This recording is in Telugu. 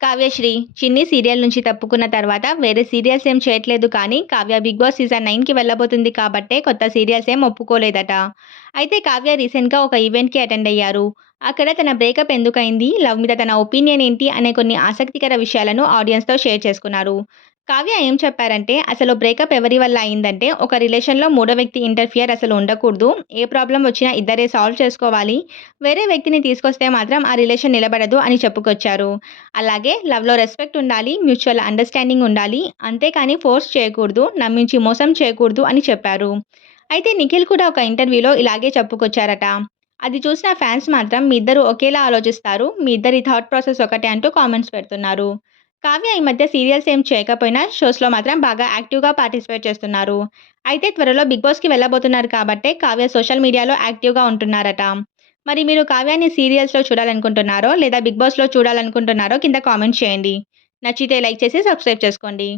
కావ్యశ్రీ చిన్ని సీరియల్ నుంచి తప్పుకున్న తర్వాత వేరే సీరియల్స్ ఏం చేయట్లేదు కానీ కావ్య బిగ్ బాస్ సీజన్ నైన్కి వెళ్ళబోతుంది కాబట్టే కొత్త సీరియల్స్ ఏం ఒప్పుకోలేదట. అయితే కావ్య రీసెంట్గా ఒక ఈవెంట్కి అటెండ్ అయ్యారు. అక్కడ తన బ్రేకప్ ఎందుకైంది? లవ్ మీద తన ఒపీనియన్ ఏంటి? అనే కొన్ని ఆసక్తికర విషయాలను ఆడియన్స్తో షేర్ చేసుకున్నారు. కావ్య ఏం చెప్పారంటే అసలు బ్రేకప్ ఎవరి వల్ల అయిందంటే ఒక రిలేషన్లో మూడో వ్యక్తి ఇంటర్ఫియర్ అసలు ఉండకూడదు. ఏ ప్రాబ్లం వచ్చినా ఇద్దరే సాల్వ్ చేసుకోవాలి. వేరే వ్యక్తిని తీసుకొస్తే మాత్రం ఆ రిలేషన్ నిలబడదు అని చెప్పుకొచ్చారు. అలాగే లవ్లో రెస్పెక్ట్ ఉండాలి మ్యూచువల్ అండర్స్టాండింగ్ ఉండాలి అంతేకాని ఫోర్స్ చేయకూడదు నమ్మించి మోసం చేయకూడదు అని చెప్పారు. అయితే నిఖిల్ కూడా ఒక ఇంటర్వ్యూలో ఇలాగే చెప్పుకొచ్చారట. అది చూసిన ఫ్యాన్స్ మాత్రం మీ ఇద్దరు ఒకేలా ఆలోచిస్తారు మీ ఇద్దరి థాట్ ప్రాసెస్ ఒకటే అంటూ కామెంట్స్ పెడుతున్నారు. కావ్య ఈ మధ్య సీరియల్స్ ఏం చేయకపోయినా షోస్లో మాత్రం బాగా యాక్టివ్గా పార్టిసిపేట్ చేస్తున్నారు. అయితే త్వరలో బిగ్ బాస్కి వెళ్ళబోతున్నారు కాబట్టే కావ్య సోషల్ మీడియాలో యాక్టివ్గా ఉంటున్నారట. మరి మీరు కావ్యాన్ని సీరియల్స్లో చూడాలనుకుంటున్నారో లేదా బిగ్ బాస్లో చూడాలనుకుంటున్నారో కింద కామెంట్ చేయండి. నచ్చితే లైక్ చేసి సబ్స్క్రైబ్ చేసుకోండి.